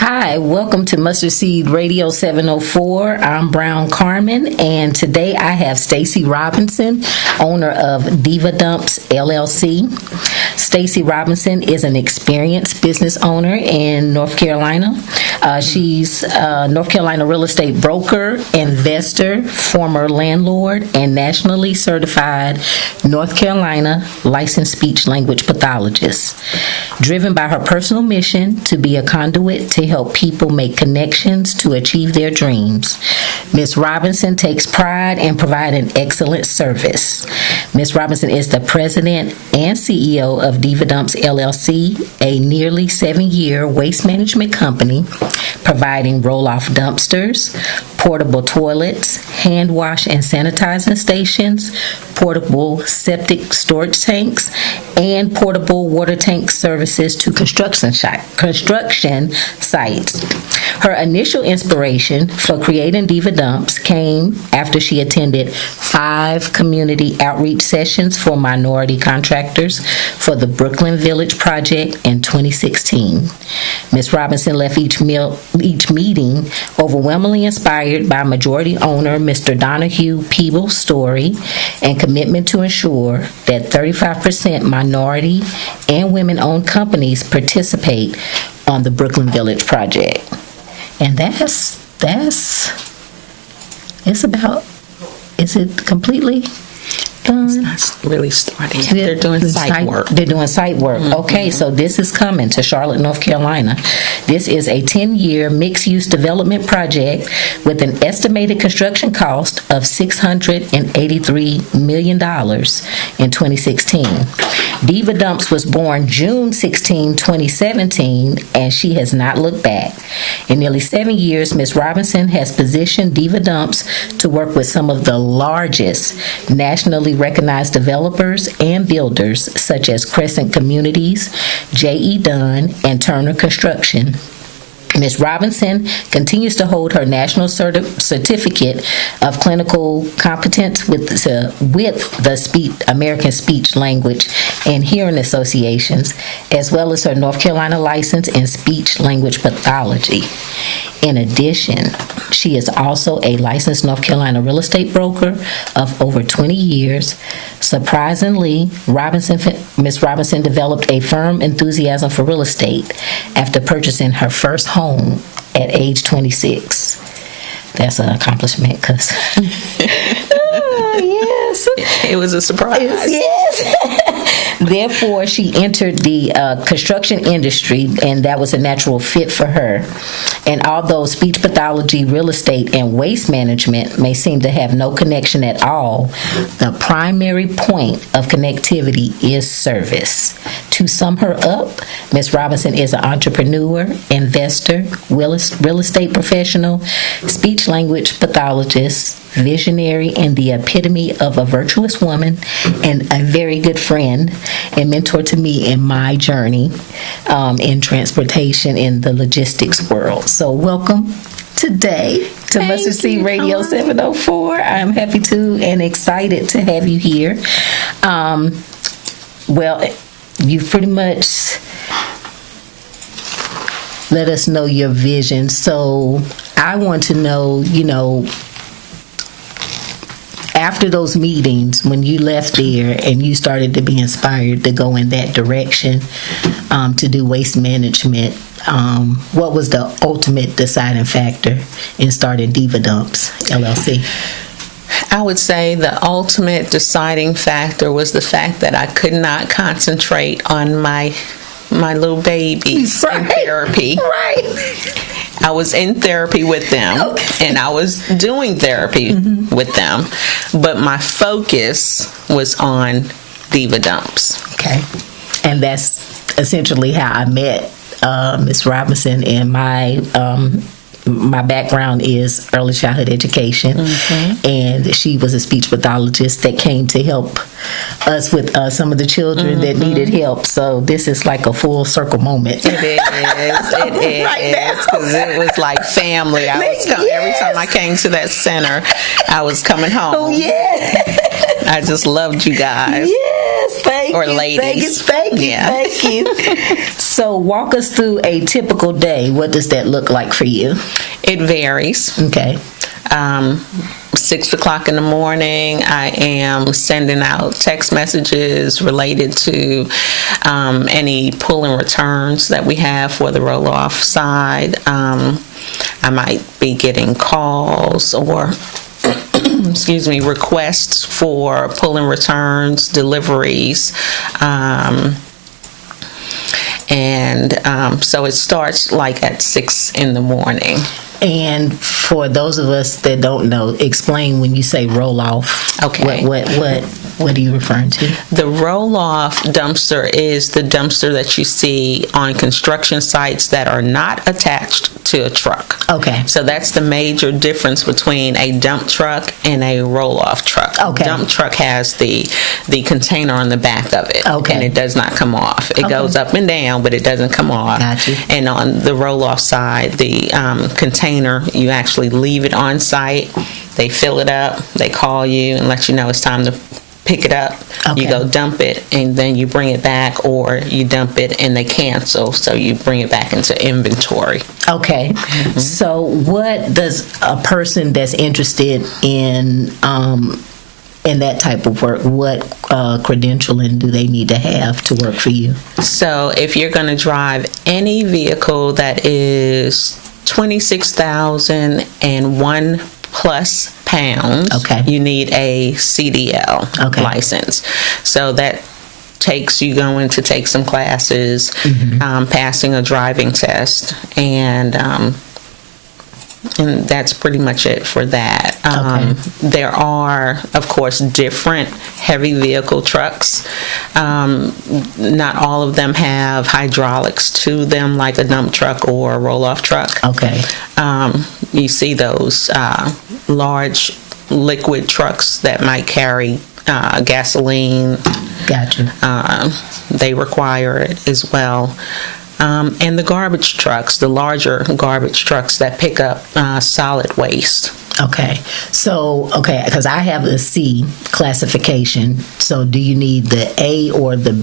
Hi, welcome to Mustard Seed Radio 704. I'm Brown Carmen, and today I have Stacy Robinson, owner of DIVA Dumps LLC. Stacy Robinson is an experienced business owner in North Carolina. She's a North Carolina real estate broker, investor, former landlord, and nationally certified North Carolina licensed speech language pathologist. Driven by her personal mission to be a conduit to help people make connections to achieve their dreams, Ms. Robinson takes pride in providing excellent service. Ms. Robinson is the president and CEO of DIVA Dumps LLC, a nearly 7-year waste management company providing roll-off dumpsters, portable toilets, hand wash and sanitizing stations, portable septic storage tanks, and portable water tank services to construction sites. Her initial inspiration for creating DIVA Dumps came after she attended 5 community outreach sessions for minority contractors for the Brooklyn Village Project in 2016. Ms. Robinson left each meeting overwhelmingly inspired by majority owner Mr. Donohue Peebles' story and commitment to ensure that 35% minority and women-owned companies participate on the Brooklyn Village Project. And is it completely done? It's not really starting yet. They're doing site work. They're doing site work. Mm-hmm. Okay, so this is coming to Charlotte, North Carolina. This is a 10-year mixed-use development project with an estimated construction cost of $683 million in 2016. DIVA Dumps was born June 16, 2017, and she has not looked back. In nearly 7 years, Ms. Robinson has positioned DIVA Dumps to work with some of the largest nationally recognized developers and builders such as Crescent Communities, J.E. Dunn, and Turner Construction. Ms. Robinson continues to hold her national certificate of clinical competence with the American Speech Language and Hearing Associations, as well as her North Carolina license in speech language pathology. In addition, she is also a licensed North Carolina real estate broker of over 20 years. Surprisingly, Ms. Robinson developed a firm enthusiasm for real estate after purchasing her first home at age 26. That's an accomplishment because yes, it was a surprise. Yes. Therefore, she entered the construction industry, and that was a natural fit for her. And although speech pathology, real estate, and waste management may seem to have no connection at all, the primary point of connectivity is service. To sum her up, Ms. Robinson is an entrepreneur, investor, real estate professional, speech language pathologist, visionary, and the epitome of a virtuous woman, and a very good friend and mentor to me in my journey in transportation in the logistics world. So welcome today to Mustard Seed Radio 704. I'm happy to and excited to have you here. Well, you've pretty much let us know your vision. So I want to know, after those meetings, when you left there and you started to be inspired to go in that direction, to do waste management, what was the ultimate deciding factor in starting DIVA Dumps LLC? I would say the ultimate deciding factor was the fact that I could not concentrate on my little babies in therapy. Right. I was in therapy with them, and I was doing therapy with them, but my focus was on DIVA Dumps. Okay. And that's essentially how I met Ms. Robinson. And my background is early childhood education, and she was a speech pathologist that came to help us with some of the children that needed help. So this is like a full circle moment. It is. Right, because it was like family. Every time I came to that center, I was coming home. Oh, yeah. I just loved you guys. Yes. Thank or you, ladies. Thank you. So walk us through a typical day. What does that look like for you? It varies. Okay. 6 o'clock in the morning, I am sending out text messages related to any pull and returns that we have for the roll-off side. I might be getting calls or requests for pull and returns, deliveries. So it starts like at 6 in the morning. And for those of us that don't know, explain when you say roll off. Okay. What are you referring to? The roll-off dumpster is the dumpster that you see on construction sites that are not attached to a truck. Okay. So that's the major difference between a dump truck and a roll-off truck. Okay. Dump truck has the container on the back of it. Okay. And it does not come off. It goes up and down, but it doesn't come off. Gotcha. And on the roll-off side, the container, you actually leave it on site. They fill it up. They call you and let you know it's time to pick it up. Okay. You go dump it, and then you bring it back, or you dump it and they cancel, so you bring it back into inventory. Okay. Mm-hmm. So what does a person that's interested in that type of work, what credentialing do they need to have to work for you? So if you're going to drive any vehicle that is 26,001 plus pounds, okay, you need a CDL license. So that takes you going to take some classes, passing a driving test, and that's pretty much it for that. There are, of course, different heavy vehicle trucks. Not all of them have hydraulics to them like a dump truck or a roll-off truck. Okay. You see those large liquid trucks that might carry gasoline. Gotcha. They require it as well. And the garbage trucks, the larger garbage trucks that pick up solid waste. Okay. So, because I have the C classification. So, do you need the A or the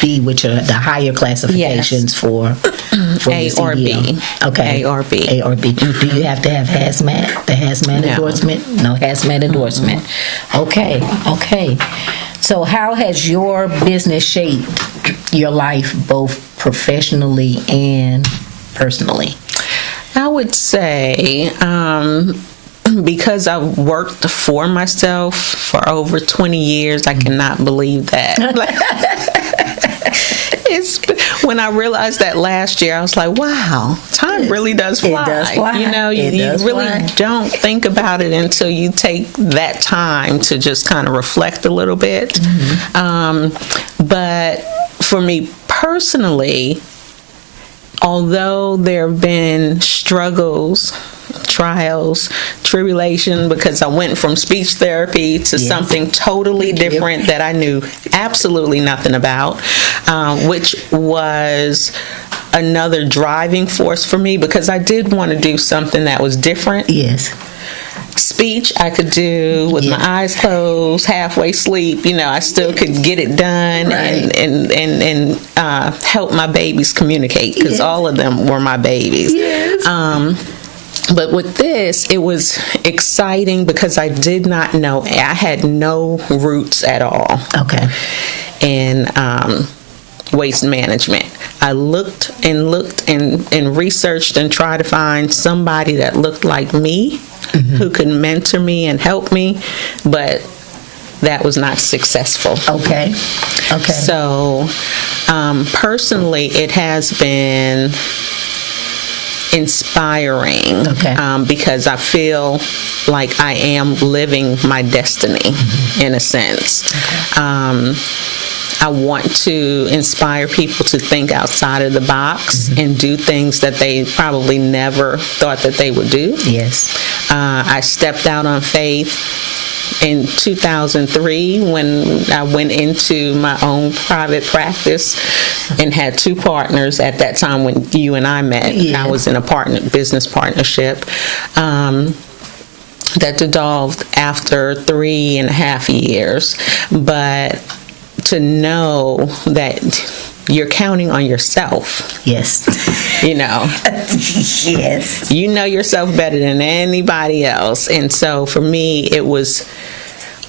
B, which are the higher classifications for A the or B. CDL? Okay. A or B. A or B. Do you have to have hazmat? The hazmat No. endorsement? No hazmat endorsement. Okay. So, how has your business shaped your life, both professionally and personally? I would say, because I've worked for myself for over 20 years, I cannot believe that. When I realized that last year, I was like, wow, time really does fly. It does fly. You know, you really don't think about it until you take that time to just kind of reflect a little bit. But for me personally, although there have been struggles, trials, tribulation, because I went from speech therapy to something totally different that I knew absolutely nothing about, which was another driving force for me, because I did want to do something that was different. Yes. Speech I could do with my eyes closed, halfway asleep. You know, I still could get it done and help my babies communicate, because all of them were my babies. Yes. But with this, it was exciting because I did not know. I had no roots at all. Okay. In waste management. I looked and researched and tried to find somebody that looked like me, who could mentor me and help me, but that was not successful. Okay. So, personally, it has been inspiring, because I feel like I am living my destiny in a sense. I want to inspire people to think outside of the box and do things that they probably never thought that they would do. Yes. I stepped out on faith in 2003 when I went into my own private practice and had two partners at that time when you and I met. I was in a business partnership that dissolved after 3.5 years. But to to know that you're counting on yourself. Yes. You know. Yes. You know yourself better than anybody else. And so for me, it was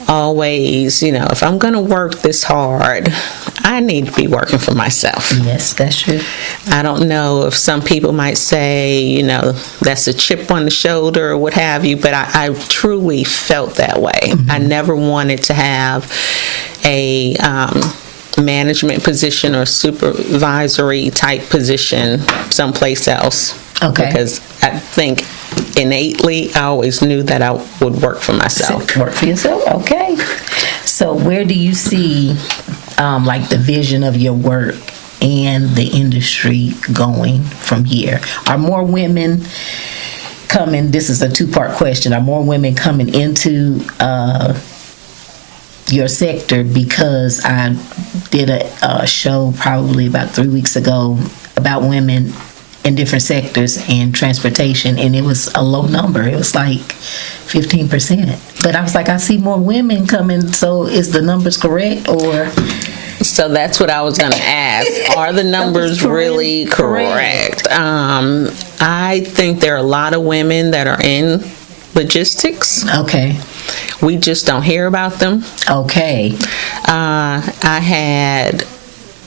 always, if I'm going to work this hard, I need to be working for myself. Yes, that's true. I don't know if some people might say, that's a chip on the shoulder or what have you, but I truly felt that way. Mm-hmm. I never wanted to have a management position or supervisory type position someplace else. Okay. Because I think innately I always knew that I would work for myself. Work for yourself. Okay. So where do you see the vision of your work and the industry going from here? Are more women coming? This is a two-part question. Are more women coming into your sector? Because I did a show probably about 3 weeks ago about women in different sectors and transportation, and it was a low number. It was like 15%. But I was like, I see more women coming, so is the numbers correct, or? So that's what I was going to ask. Are the numbers really correct? I think there are a lot of women that are in logistics. Okay. We just don't hear about them. Okay. I had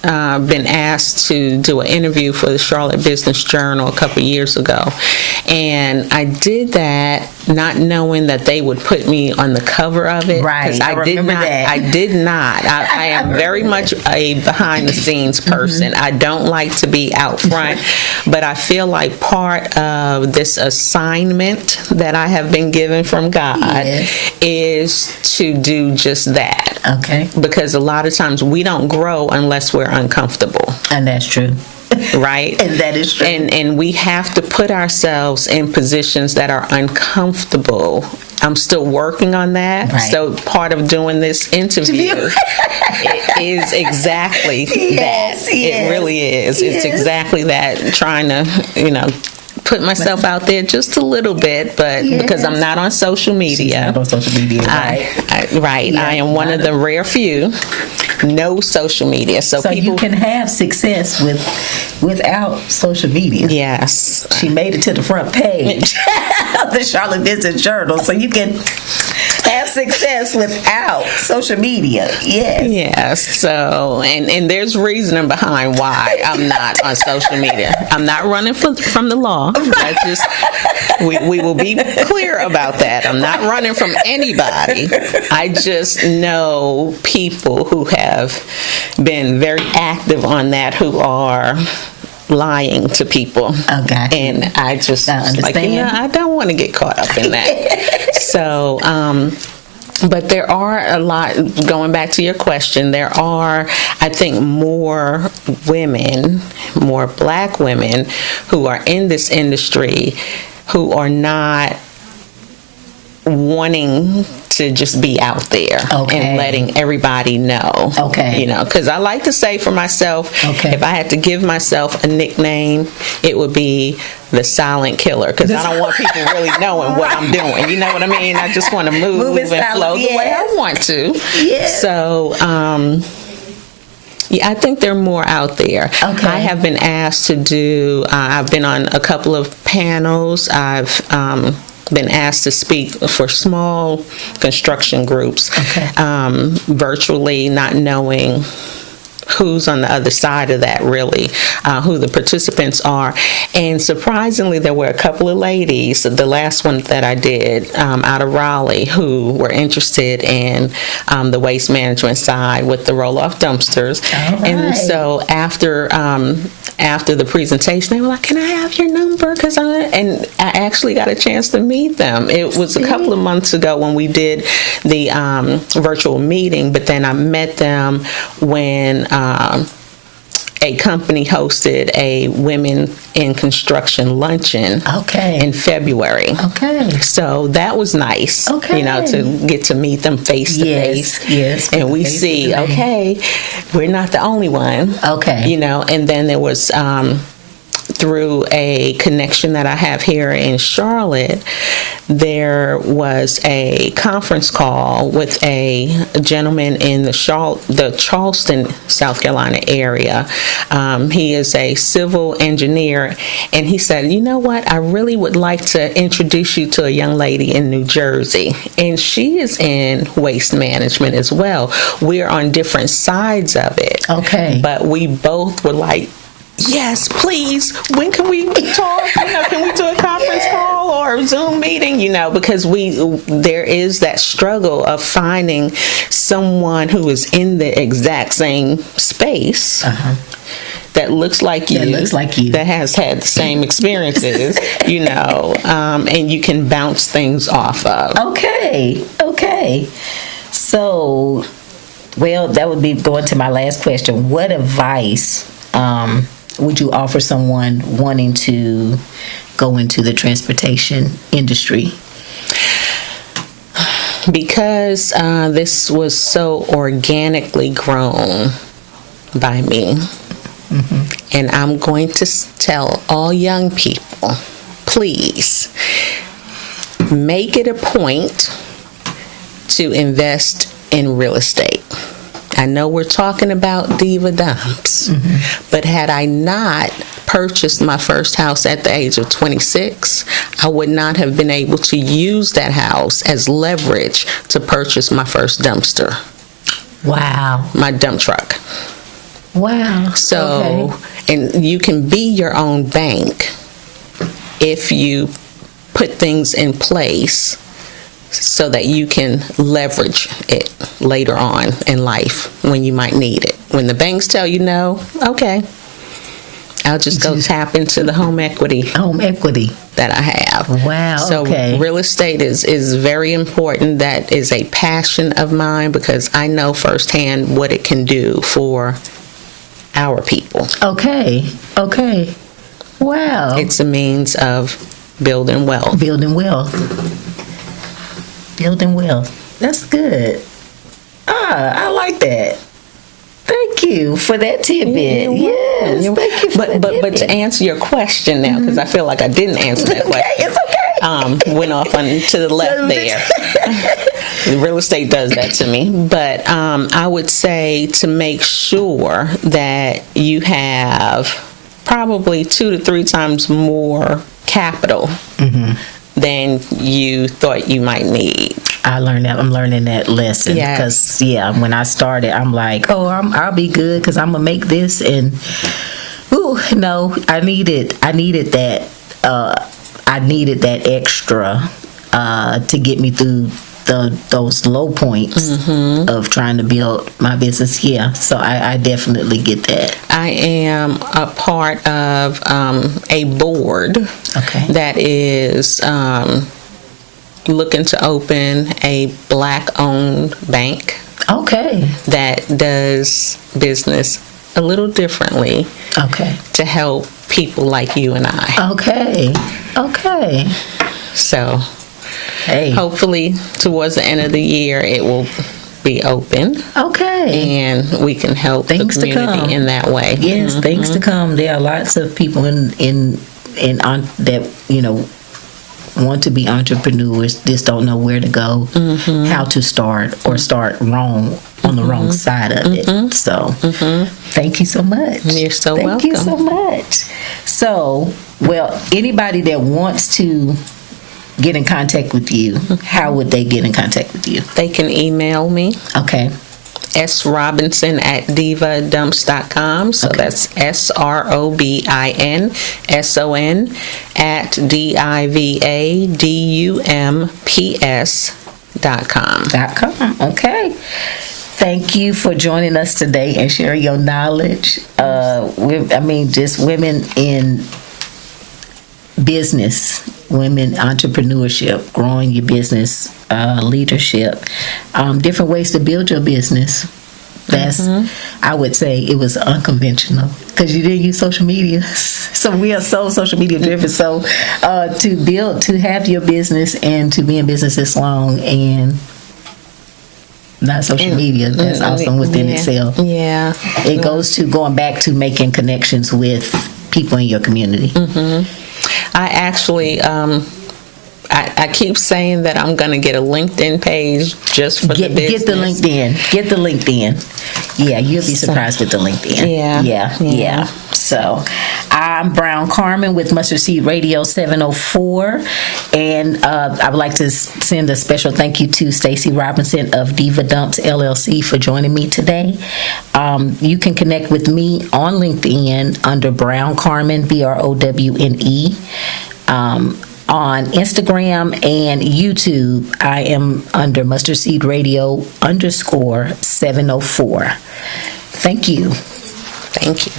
been asked to do an interview for the Charlotte Business Journal a couple years ago, and I did that not knowing that they would put me on the cover of it. Right, I remember that. I did not. I am very much a behind-the-scenes person. Mm-hmm. I don't like to be out front, but I feel like part of this assignment that I have been given from God is to do just that. Okay. Because a lot of times we don't grow unless we're uncomfortable. And that's true. Right? And that is true. And we have to put ourselves in positions that are uncomfortable. I'm still working on that. Right. So part of doing this interview is exactly that. Yes. It really is. Yes. It's exactly that, trying to, put myself out there just a little bit, but because I'm not on social media. She's not on social media, right? Right. Yeah, I am one of the rare few. No social media. So people, you can have success without social media. Yes. She made it to the front page of the Charlotte Business Journal. So you can have success without social media. Yes. Yes. So, and there's reasoning behind why I'm not on social media. I'm not running from the law. I just, we will be clear about that. I'm not running from anybody. I just know people who have been very active on that, who are lying to people. Okay. And I just I don't want to get caught up in that. So, but there are a lot, going back to your question, there are, I think, more women, more Black women who are in this industry who are not wanting to just be out there and letting everybody know. Okay. Because I like to say for myself, if I had to give myself a nickname, it would be the silent killer, because I don't want people really knowing what I'm doing. You know what I mean? I just want to move and flow the way I want to. Yes. So, I think there are more out there. Okay. I have been asked to do, I've been on a couple of panels. I've been asked to speak for small construction groups, virtually, not knowing who's on the other side of that, really, who the participants are. And surprisingly, there were a couple of ladies, the last one that I did out of Raleigh, who were interested in the waste management side with the roll-off dumpsters. All right. And so after the presentation, they were like, "Can I have your number?" And I actually got a chance to meet them. It was a couple of months ago when we did the virtual meeting, but then I met them when a company hosted a Women in Construction luncheon in February. Okay. So that was nice, to get to meet them face to face. Yes. And we see, we're not the only one. Okay. And then there was through a connection that I have here in Charlotte, there was a conference call with a gentleman in the Charleston, South Carolina area. He is a civil engineer, and he said, you know what, I really would like to introduce you to a young lady in New Jersey, and she is in waste management as well. We're on different sides of it. Okay. But we both were like, yes, please. When can we talk? Can we do a conference call or a Zoom meeting? Because there is that struggle of finding someone who is in the exact same space. That looks like you. That has had the same experiences, and you can bounce things off of. Okay. So, well, that would be going to my last question. What advice would you offer someone wanting to go into the transportation industry? Because this was so organically grown by me, and I'm going to tell all young people, please make it a point to invest in real estate. I know we're talking about DIVA Dumps, but had I not purchased my first house at the age of 26, I would not have been able to use that house as leverage to purchase my first dumpster. Wow. My dump truck. Wow. So, and you can be your own bank if you put things in place so that you can leverage it later on in life when you might need it. When the banks tell you no, okay, I'll just go tap into the home equity that I have. Wow. So real estate is very important. That is a passion of mine because I know firsthand what it can do for our people. Okay. Wow. It's a means of building wealth. That's good. I like that. Thank you for that tidbit. Yes, thank you for that tidbit. But to answer your question now, because I feel like I didn't answer that question. It's okay. Went off to the left there. Real estate does that to me. But I would say to make sure that you have probably 2 to 3 times more capital than you thought you might need. I learned that. I'm learning that lesson. Yes. Because, when I started, I'm like, I'll be good because I'm going to make this. And, no, I needed that. I needed that extra to get me through those low points of trying to build my business. So I definitely get that. I am a part of a board that is looking to open a Black-owned bank. That does business a little differently. To help people like you and I. So, hopefully, towards the end of the year, it will be open. And we can help things the community in that way. Yes, things to come. There are lots of people that want to be entrepreneurs, just don't know where to go, how to start, or start wrong on the wrong side of it. So, thank you so much. You're so welcome. Thank you so much. So, anybody that wants to get in contact with you, how would they get in contact with you? They can email me. srobinson@divadumps.com. So that's SROBINSON at DIVADUMPS.com. Okay. Thank you for joining us today and sharing your knowledge. Just women in business, women entrepreneurship, growing your business, leadership, different ways to build your business. That's, I would say it was unconventional because you didn't use social media. So we are so social media driven. So to have your business and to be in business this long and not social media, that's awesome within itself. It goes to going back to making connections with people in your community? I actually, I keep saying that I'm going to get a LinkedIn page just for the business. Get the LinkedIn. Yeah, you'll be surprised with the LinkedIn. Yeah. So, I'm Brown Carmen with Mustard Seed Radio 704, and I would like to send a special thank you to Stacey Robinson of DIVA Dumps LLC for joining me today. You can connect with me on LinkedIn under Brown Carmen, BROWNE. On Instagram and YouTube, I am under Mustard Seed Radio _704. Thank you. Thank you.